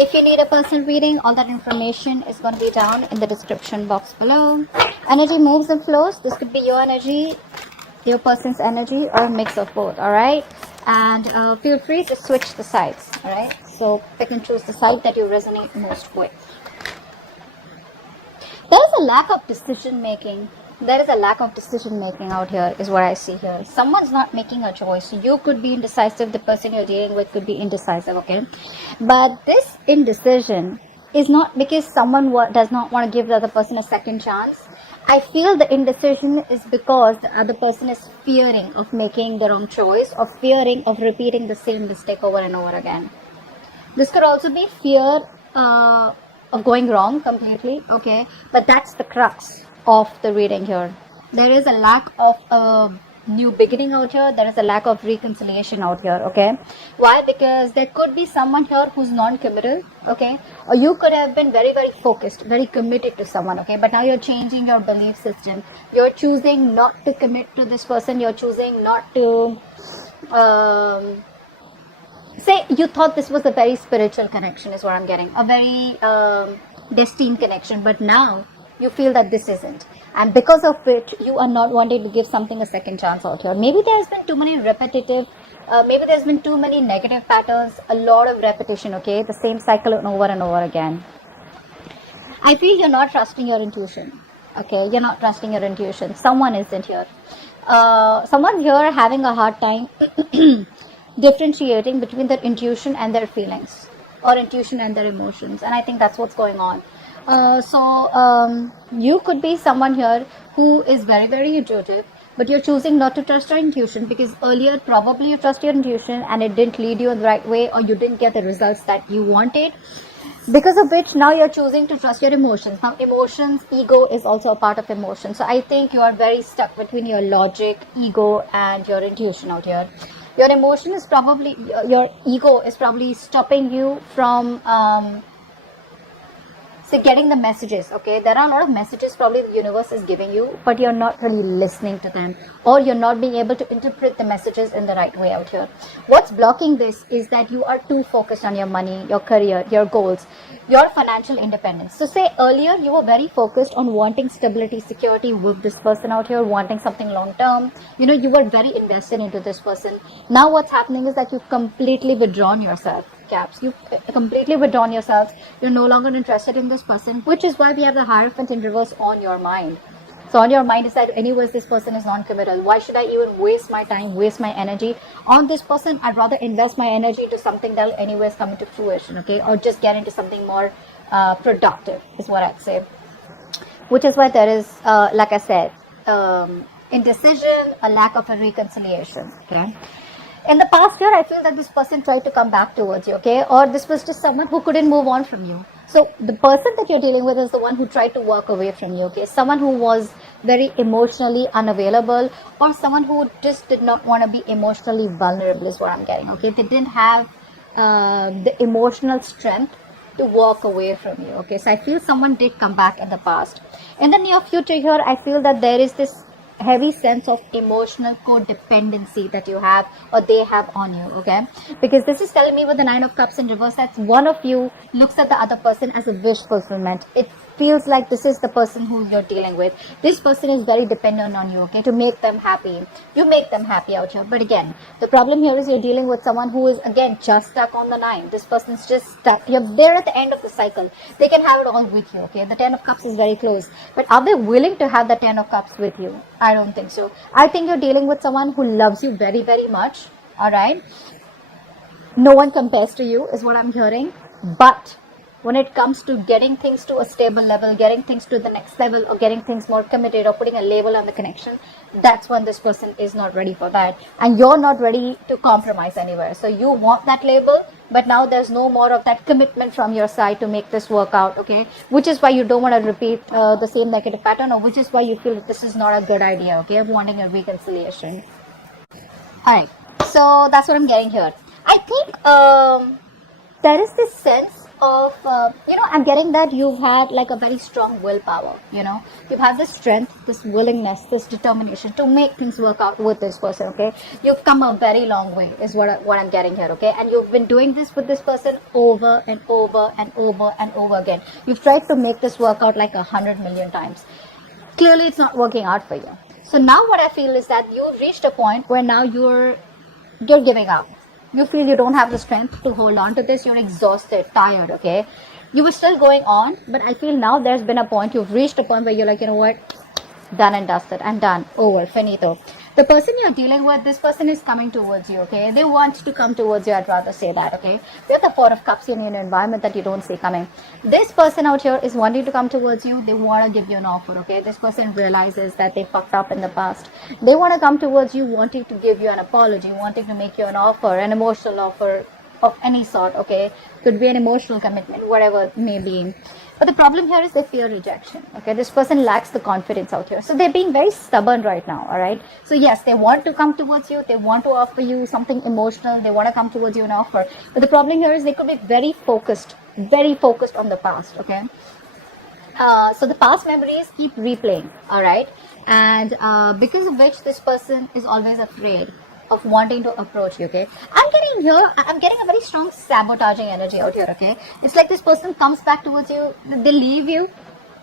If you need a personal reading, all that information is going to be down in the description box below. Energy moves and flows. This could be your energy, your person's energy, or a mix of both. All right. And feel free to switch the sides. All right. So pick and choose the side that you resonate most with. There is a lack of decision making. There is a lack of decision making out here is what I see here. Someone's not making a choice. You could be indecisive. The person you're dealing with could be indecisive, okay? But this indecision is not because someone does not want to give the other person a second chance. I feel the indecision is because the other person is fearing of making the wrong choice or fearing of repeating the same mistake over and over again. This could also be fear of going wrong completely, okay? But that's the crux of the reading here. There is a lack of a new beginning out here. There is a lack of reconciliation out here, okay? Why? Because there could be someone here who's non-committal, okay? Or you could have been very, very focused, very committed to someone, okay? But now you're changing your belief system. You're choosing not to commit to this person. You're choosing not to say you thought this was a very spiritual connection is what I'm getting. A very destined connection. But now you feel that this isn't, and because of which you are not wanting to give something a second chance out here. Maybe there's been too many repetitive, maybe there's been too many negative patterns, a lot of repetition, okay, the same cycle over and over again. I feel you're not trusting your intuition, okay, you're not trusting your intuition. Someone isn't here. Someone's here having a hard time differentiating between their intuition and their feelings, or intuition and their emotions, and I think that's what's going on. You could be someone here who is very, very intuitive, but you're choosing not to trust your intuition because earlier probably you trust your intuition and it didn't lead you in the right way, or you didn't get the results that you wanted, because of which now you're choosing to trust your emotions. Now emotions, ego is also a part of emotion. So I think you are very stuck between your logic, ego, and your intuition out here. Your emotion is probably, your ego is probably stopping you from getting the messages, okay? There are a lot of messages probably the universe is giving you, but you're not really listening to them, or you're not being able to interpret the messages in the right way out here. What's blocking this is that you are too focused on your money, your career, your goals, your financial independence. So say earlier you were very focused on wanting stability, security with this person out here, wanting something long term. You know, you were very invested into this person. Now what's happening is that you've completely withdrawn yourself. Caps, you completely withdrawn yourselves. You're no longer interested in this person, which is why we have the Hierophant in reverse on your mind. So on your mind is that anyways this person is non-committal. Why should I even waste my time, waste my energy on this person? I'd rather invest my energy into something that'll anyways come into fruition, okay? Or just get into something more productive is what I'd say. Which is why there is, like I said, indecision, a lack of a reconciliation, okay? In the past year, I feel that this person tried to come back towards you, okay? Or this was just someone who couldn't move on from you. So the person that you're dealing with is the one who tried to walk away from you, okay? Someone who was very emotionally unavailable, or someone who just did not want to be emotionally vulnerable is what I'm getting, okay? They didn't have the emotional strength to walk away from you, okay? So I feel someone did come back in the past. In the near future here, I feel that there is this heavy sense of emotional codependency that you have, or they have on you, okay? Because this is telling me with the Nine of Cups in reverse that one of you looks at the other person as a wish fulfillment. It feels like this is the person who you're dealing with. This person is very dependent on you, okay, to make them happy. You make them happy out here. But again, the problem here is you're dealing with someone who is, again, just stuck on the 9. This person's just stuck. You're there at the end of the cycle. They can have it all with you, okay? The 10 of Cups is very close. But are they willing to have the 10 of Cups with you? I don't think so. I think you're dealing with someone who loves you very, very much, all right? No one compares to you is what I'm hearing. But when it comes to getting things to a stable level, getting things to the next level, or getting things more committed, or putting a label on the connection, that's when this person is not ready for that. And you're not ready to compromise anywhere. So you want that label, but now there's no more of that commitment from your side to make this work out, okay? Which is why you don't want to repeat the same negative pattern, or which is why you feel that this is not a good idea, okay, of wanting a reconciliation. Alright, so that's what I'm getting here. I think there is this sense of, I'm getting that you've had like a very strong willpower, you've had this strength, this willingness, this determination to make things work out with this person, okay? You've come a very long way is what I'm getting here, okay? And you've been doing this with this person over and over and over and over again. You've tried to make this work out like 100 million times. Clearly it's not working out for you. So now what I feel is that you've reached a point where now you're giving up. You feel you don't have the strength to hold on to this. You're exhausted, tired, okay? You were still going on, but I feel now there's been a point, you've reached a point where you're like, you know what? Done and dusted. I'm done. Over. Finito. The person you're dealing with, this person is coming towards you, okay? They want to come towards you, I'd rather say that, okay? You're the Four of Cups in an environment that you don't see coming. This person out here is wanting to come towards you. They want to give you an offer, okay? This person realizes that they fucked up in the past. They want to come towards you, wanting to give you an apology, wanting to make you an offer, an emotional offer of any sort, okay? Could be an emotional commitment, whatever it may be. But the problem here is they fear rejection, okay? This person lacks the confidence out here. So they're being very stubborn right now, all right? So yes, they want to come towards you. They want to offer you something emotional. They want to come towards you and offer. But the problem here is they could be very focused on the past, okay? So the past memories keep replaying, all right? And because of which this person is always afraid of wanting to approach you, okay? I'm getting a very strong sabotaging energy out here, okay? It's like this person comes back towards you, they leave you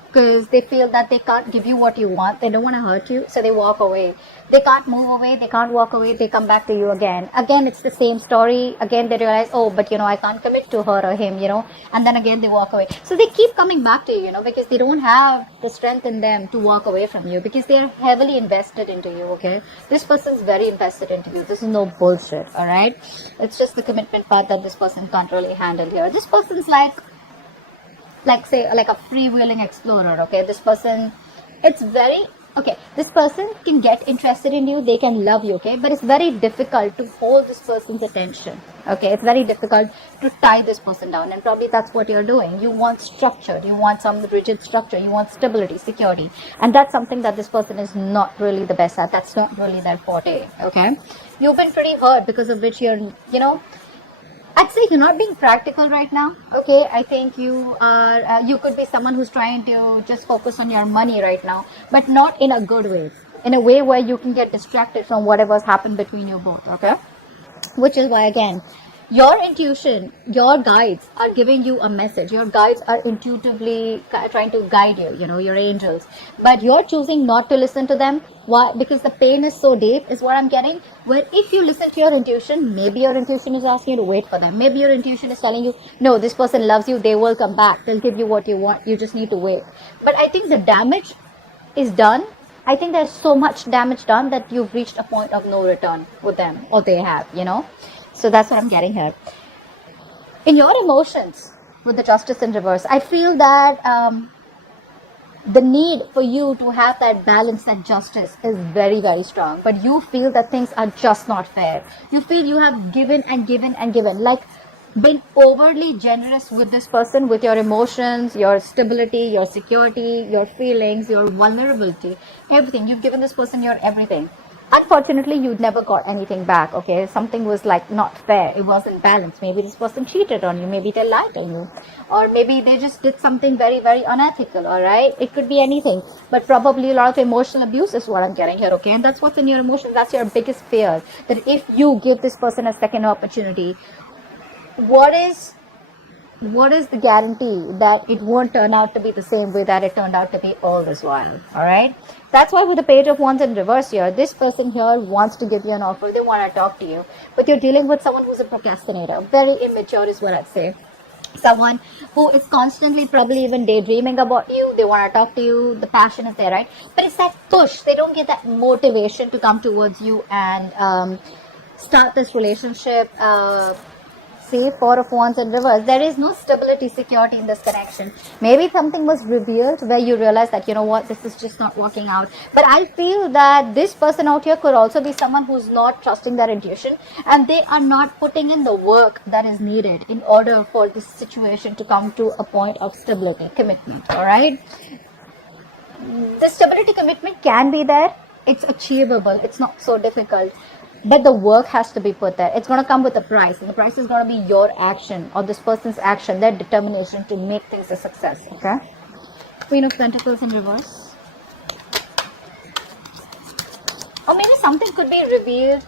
because they feel that they can't give you what you want. They don't want to hurt you, so they walk away. They can't move away, they can't walk away, they come back to you again. Again, it's the same story. Again, they realize, oh, but I can't commit to her or him, and then again they walk away. So they keep coming back to you, because they don't have the strength in them to walk away from you, because they're heavily invested into you, okay? This person's very invested into you. This is no bullshit, all right? It's just the commitment part that this person can't really handle here. This person's like say, like a freewheeling explorer, okay? This person, this person can get interested in you, they can love you, okay? But it's very difficult to hold this person's attention, okay? It's very difficult to tie this person down, and probably that's what you're doing. You want structure, you want some rigid structure, you want stability, security, and that's something that this person is not really the best at. That's not really their forte, okay? You've been pretty hurt, because of which you're, I'd say you're not being practical right now, okay? I think you are, you could be someone who's trying to just focus on your money right now, but not in a good way. In a way where you can get distracted from whatever's happened between you both, okay? Which is why, again, your intuition, your guides are giving you a message. Your guides are intuitively trying to guide you, your angels. But you're choosing not to listen to them. Why? Because the pain is so deep, is what I'm getting. Where if you listen to your intuition, maybe your intuition is asking you to wait for them. Maybe your intuition is telling you, no, this person loves you, they will come back. They'll give you what you want. You just need to wait. But I think the damage is done. I think there's so much damage done that you've reached a point of no return with them, or they have, So that's what I'm getting here. In your emotions, with the Justice in reverse, I feel that the need for you to have that balance, that justice is very, very strong. But you feel that things are just not fair. You feel you have given and given and given. Like, been overly generous with this person, with your emotions, your stability, your security, your feelings, your vulnerability, everything. You've given this person your everything. Unfortunately, you never got anything back, okay? Something was like not fair. It wasn't balanced. Maybe this person cheated on you. Maybe they lied on you. Or maybe they just did something very, very unethical, all right? It could be anything. But probably a lot of emotional abuse is what I'm getting here, okay? And that's what's in your emotions. That's your biggest fear. That if you give this person a second opportunity, what is the guarantee that it won't turn out to be the same way that it turned out to be all this while, all right? That's why with the Page of Wands in reverse here, this person here wants to give you an offer. They want to talk to you. But you're dealing with someone who's a procrastinator. Very immature is what I'd say. Someone who is constantly probably even daydreaming about you. They want to talk to you. The passion is there, right? But it's that push. They don't get that motivation to come towards you and start this relationship. See, Four of Wands in reverse. There is no stability, security in this connection. Maybe something was revealed where you realize that, this is just not working out. But I feel that this person out here could also be someone who's not trusting their intuition, and they are not putting in the work that is needed in order for this situation to come to a point of stability, commitment, all right? The stability commitment can be there. It's achievable. It's not so difficult. but the work has to be put there. It's going to come with a price, and the price is going to be your action, or this person's action, their determination to make things a success. Okay, Queen of Pentacles in reverse. Or maybe something could be revealed.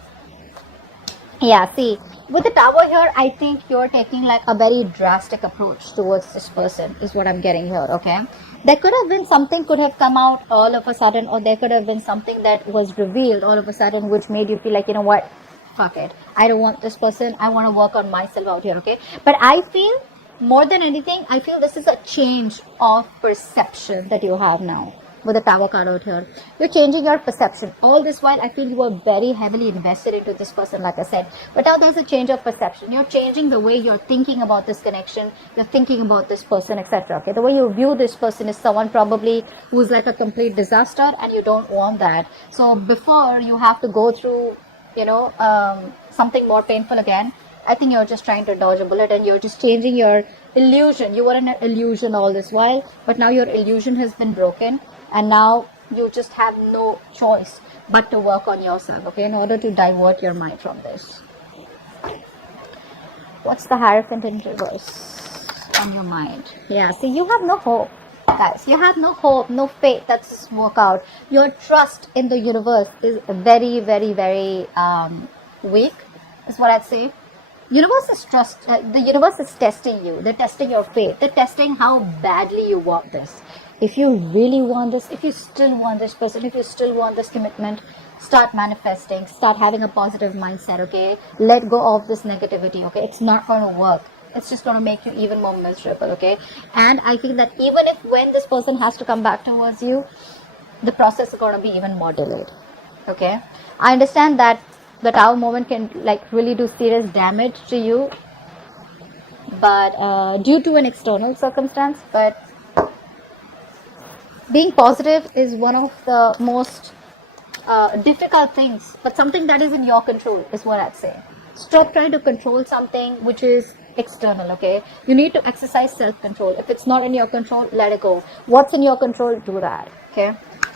Yeah, see, with the Tower here, I think you're taking like a very drastic approach towards this person, is what I'm getting here. Okay, there could have been something could have come out all of a sudden, or there could have been something that was revealed all of a sudden, which made you feel like, you know what, fuck it, I don't want this person, I want to work on myself out here. Okay, but I feel more than anything, I feel this is a change of perception that you have now with the Tower card out here. You're changing your perception. All this while, I feel you are very heavily invested into this person, like I said. But now there's a change of perception. You're changing the way you're thinking about this connection. You're thinking about this person, etc. Okay, the way you view this person is someone probably who's like a complete disaster, and you don't want that. So before you have to go through, you know, something more painful again, I think you're just trying to dodge a bullet, and you're just changing your illusion. You were in an illusion all this while, but now your illusion has been broken. And now you just have no choice but to work on yourself, okay, in order to divert your mind from this. What's the Hierophant in reverse on your mind? Yeah, see, you have no hope, guys. You have no hope, no faith that this will work out. Your trust in the universe is very, very, very weak, is what I'd say. Universe is the universe is testing you. They're testing your faith. They're testing how badly you want this. If you really want this, if you still want this person, if you still want this commitment, start manifesting, start having a positive mindset, okay? Let go of this negativity, okay? It's not going to work. It's just going to make you even more miserable, okay? And I feel that even if when this person has to come back towards you, the process is going to be even more delayed, okay? I understand that the Tower moment can like really do serious damage to you, but due to an external circumstance, but being positive is one of the most difficult things, but something that is in your control is what I'd say. Stop trying to control something which is external, okay? You need to exercise self-control. If it's not in your control, let it go. What's in your control, do that, okay?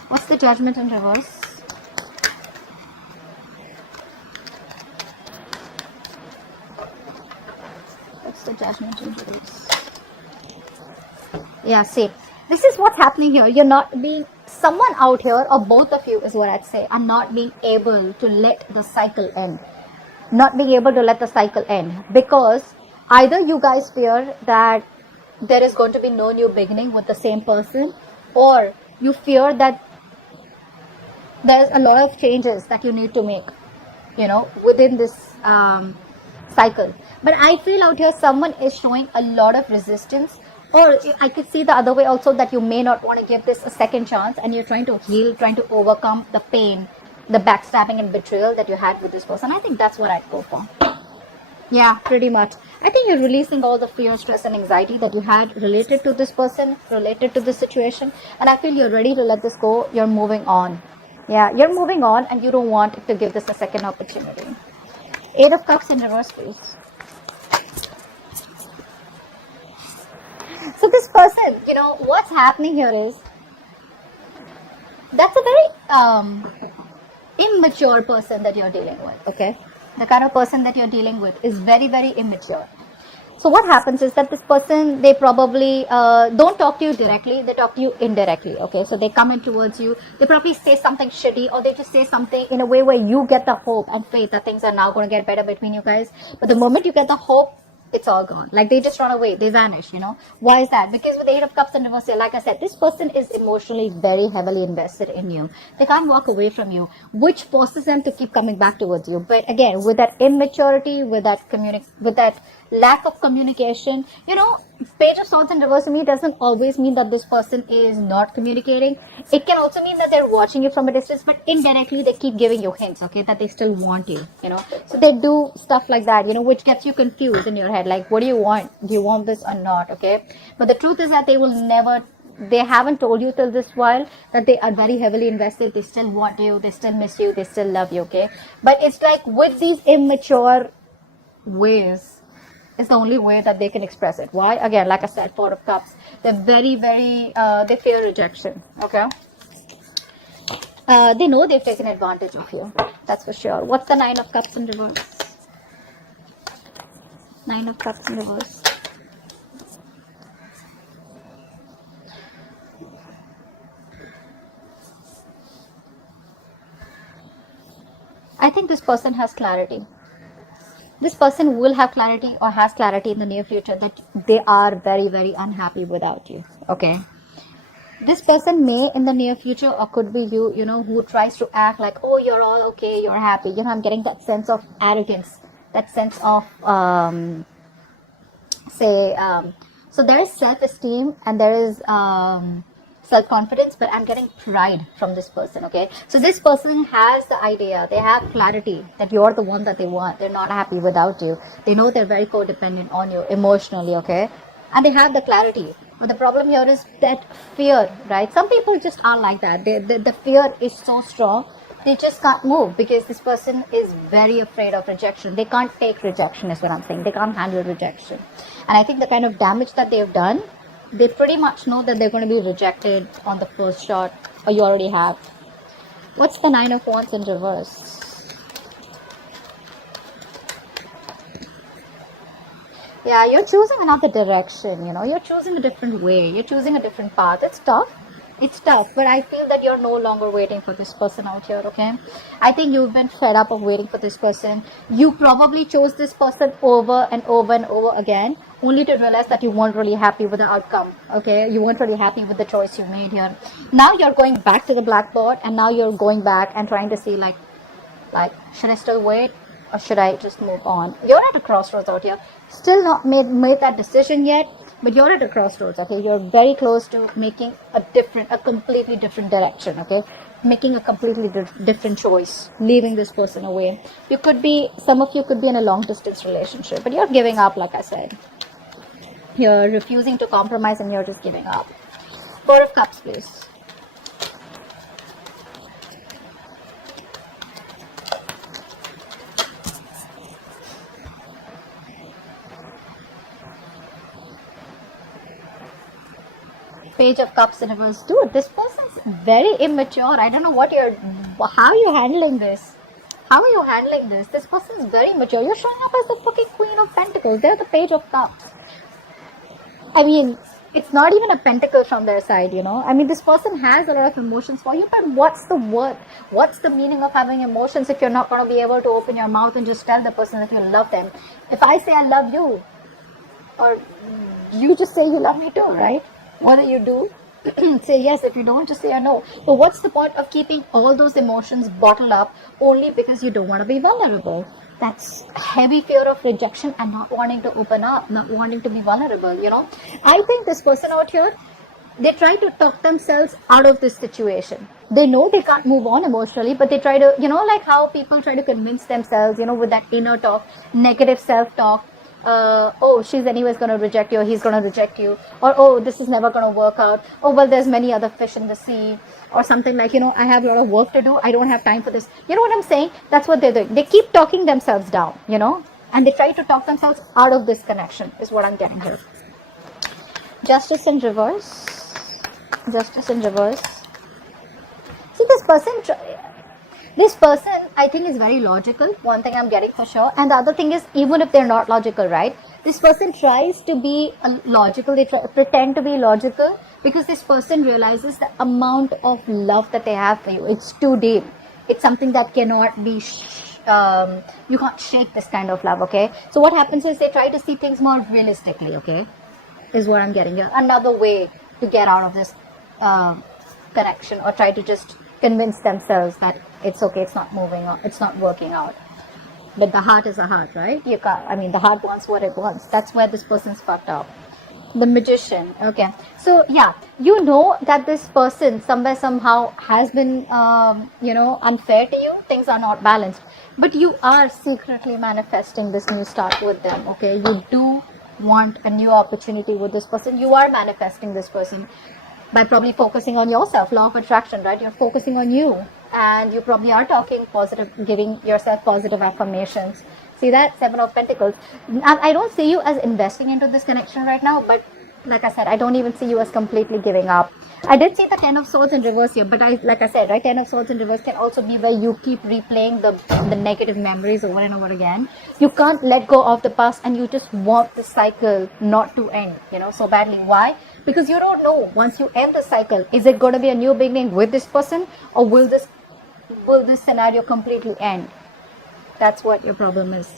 What's the Judgment in reverse? What's the Judgment in reverse? Yeah, see. This is what's happening here. You're not being, someone out here, or both of you is what I'd say, are not being able to let the cycle end. Not being able to let the cycle end. Because either you guys fear that there is going to be no new beginning with the same person, or you fear that there's a lot of changes that you need to make, you know, within this cycle. But I feel out here someone is showing a lot of resistance. Or I could see the other way also, that you may not want to give this a second chance, and you're trying to heal, trying to overcome the pain, the backstabbing and betrayal that you had with this person. I think that's what I'd go for. Yeah, pretty much. I think you're releasing all the fear, stress and anxiety that you had related to this person, related to this situation. And I feel you're ready to let this go. You're moving on. Yeah, you're moving on, and you don't want to give this a second opportunity. 8 of Cups in reverse, please. So this person, you know, what's happening here is, that's a very immature person that you're dealing with, okay? The kind of person that you're dealing with is very, very immature. So what happens is that this person, they probably don't talk to you directly, they talk to you indirectly, okay? So they come in towards you, they probably say something shitty, or they just say something in a way where you get the hope and faith that things are now going to get better between you guys. But the moment you get the hope, it's all gone. Like, they just run away, they vanish, you know. Why is that? Because with the 8 of Cups in reverse, like I said, this person is emotionally very heavily invested in you. They can't walk away from you, which forces them to keep coming back towards you. But again, with that immaturity, with that lack of communication, you know, Page of Swords in reverse to me doesn't always mean that this person is not communicating. It can also mean that they're watching you from a distance, but indirectly they keep giving you hints, okay, that they still want you, you know. So they do stuff like that, you know, which gets you confused in your head, like, what do you want? Do you want this or not, okay? But the truth is that they haven't told you till this while that they are very heavily invested. They still want you, they still miss you, they still love you, okay? But it's like, with these immature ways, is the only way that they can express it. Why? Again, like I said, 4 of Cups. They're very, very, they fear rejection. Okay? They know they've taken advantage of you. That's for sure. What's the Nine of Cups in reverse? Nine of Cups in reverse. I think this person has clarity. This person will have clarity or has clarity in the near future that they are very, very unhappy without you. Okay. This person may in the near future, or could be you, who tries to act like, oh, you're all okay, you're happy. I'm getting that sense of arrogance, that sense of, so there is self-esteem and there is self-confidence, but I'm getting pride from this person, okay? So this person has the idea, they have clarity that you're the one that they want. They're not happy without you. They know they're very codependent on you emotionally, okay? And they have the clarity. But the problem here is that fear, right? Some people just are like that. The fear is so strong, they just can't move because this person is very afraid of rejection. They can't take rejection is what I'm saying. They can't handle rejection. And I think the kind of damage that they've done, they pretty much know that they're going to be rejected on the first shot, or you already have. What's the Nine of Wands in reverse? Yeah, you're choosing another direction, you're choosing a different way, you're choosing a different path. It's tough, but I feel that you're no longer waiting for this person out here, okay? I think you've been fed up of waiting for this person. You probably chose this person over and over and over again, only to realize that you weren't really happy with the outcome, okay? You weren't really happy with the choice you made here. Now you're going back to the blackboard, and now you're going back and trying to see like, should I still wait? Or should I just move on? You're at a crossroads out here. Still not made that decision yet, but you're at a crossroads, okay? You're very close to making a completely different direction, okay? Making a completely different choice, leaving this person away. Some of you could be in a long distance relationship, but you're giving up, like I said. You're refusing to compromise and you're just giving up. Four of Cups, please. Page of Cups in reverse. Dude, this person's very immature. I don't know how are you handling this? How are you handling this? This person's very mature. You're showing up as the fucking Queen of Pentacles. They're the Page of Cups. I mean, it's not even a pentacle from their side, I mean, this person has a lot of emotions for you, but what's the word? What's the meaning of having emotions if you're not going to be able to open your mouth and just tell the person that you love them? If I say I love you, or you just say you love me too, right? What do you do? Say yes. If you don't, just say no. But what's the point of keeping all those emotions bottled up only because you don't want to be vulnerable? That's heavy fear of rejection and not wanting to open up, not wanting to be vulnerable, I think this person out here, they try to talk themselves out of this situation. They know they can't move on emotionally, but they try to, like how people try to convince themselves, with that inner talk, negative self-talk. Oh, she's anyways going to reject you, or he's going to reject you, or oh, this is never going to work out, oh, well, there's many other fish in the sea, or something like, I have a lot of work to do, I don't have time for this. You know what I'm saying? That's what they're doing. They keep talking themselves down, and they try to talk themselves out of this connection, is what I'm getting here. Justice in reverse. Justice in reverse. See, this person, I think, is very logical. One thing I'm getting for sure. And the other thing is, even if they're not logical, right? This person tries to be logical. They pretend to be logical because this person realizes the amount of love that they have for you. It's too deep. It's something that cannot be, you can't shake this kind of love, okay? So what happens is they try to see things more realistically, okay? Is what I'm getting here. Another way to get out of this connection, or try to just convince themselves that it's okay, it's not moving on, it's not working out. But the heart is a heart, right? You can't, the heart wants what it wants. That's where this person's fucked up. The Magician. Okay. So yeah, that this person somewhere somehow has been, unfair to you. Things are not balanced. But you are secretly manifesting this new start with them, okay? You do want a new opportunity with this person. You are manifesting this person by probably focusing on yourself, law of attraction, right? You're focusing on you, and you probably are talking positive, giving yourself positive affirmations. See that? Seven of Pentacles. I don't see you as investing into this connection right now, but like I said, I don't even see you as completely giving up. I did see the Ten of Swords in reverse here, but like I said, right, Ten of Swords in reverse can also be where you keep replaying the negative memories over and over again. You can't let go of the past, and you just want the cycle not to end, so badly. Why? Because you don't know, once you end the cycle, is it going to be a new beginning with this person, or will this scenario completely end? That's what your problem is.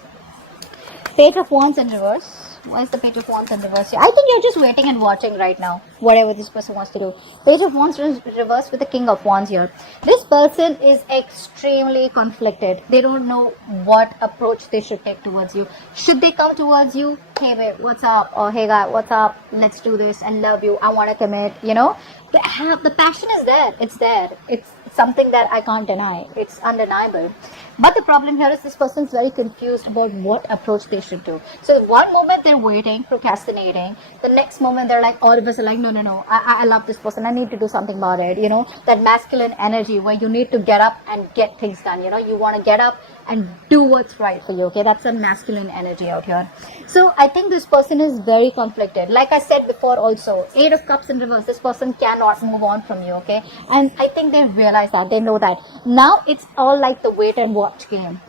Page of Wands in reverse. Why is the Page of Wands in reverse here? I think you're just waiting and watching right now, whatever this person wants to do. Page of Wands in reverse with the King of Wands here. This person is extremely conflicted. They don't know what approach they should take towards you. Should they come towards you? Hey babe, what's up? Or hey guy, what's up? Let's do this and love you. I want to commit, The passion is there. It's there. It's something that I can't deny. It's undeniable. But the problem here is this person is very confused about what approach they should do. So one moment they're waiting, procrastinating. The next moment they're like, all of us are like, no. I love this person. I need to do something about it. That masculine energy where you need to get up and get things done. You want to get up and do what's right for you. Okay, that's a masculine energy out here. So I think this person is very conflicted. Like I said before also, 8 of Cups in reverse. This person cannot move on from you. Okay, and I think they realize that. They know that. Now it's all like the wait and watch game.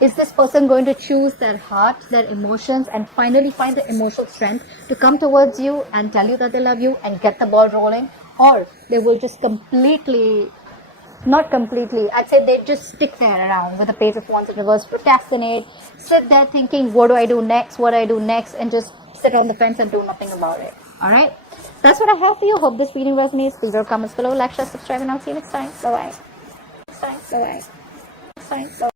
Is this person going to choose their heart, their emotions, and finally find the emotional strength to come towards you and tell you that they love you and get the ball rolling? Or they will just not completely, I'd say they just stick there around with the Page of Wands in reverse, procrastinate, sit there thinking, what do I do next, and just sit on the fence and do nothing about it. Alright? That's what I have for you. Hope this reading resonates. Please leave comments below, like, share, subscribe, and I'll see you next time. Bye-bye. Next time. Bye-bye. Next time. Bye-bye.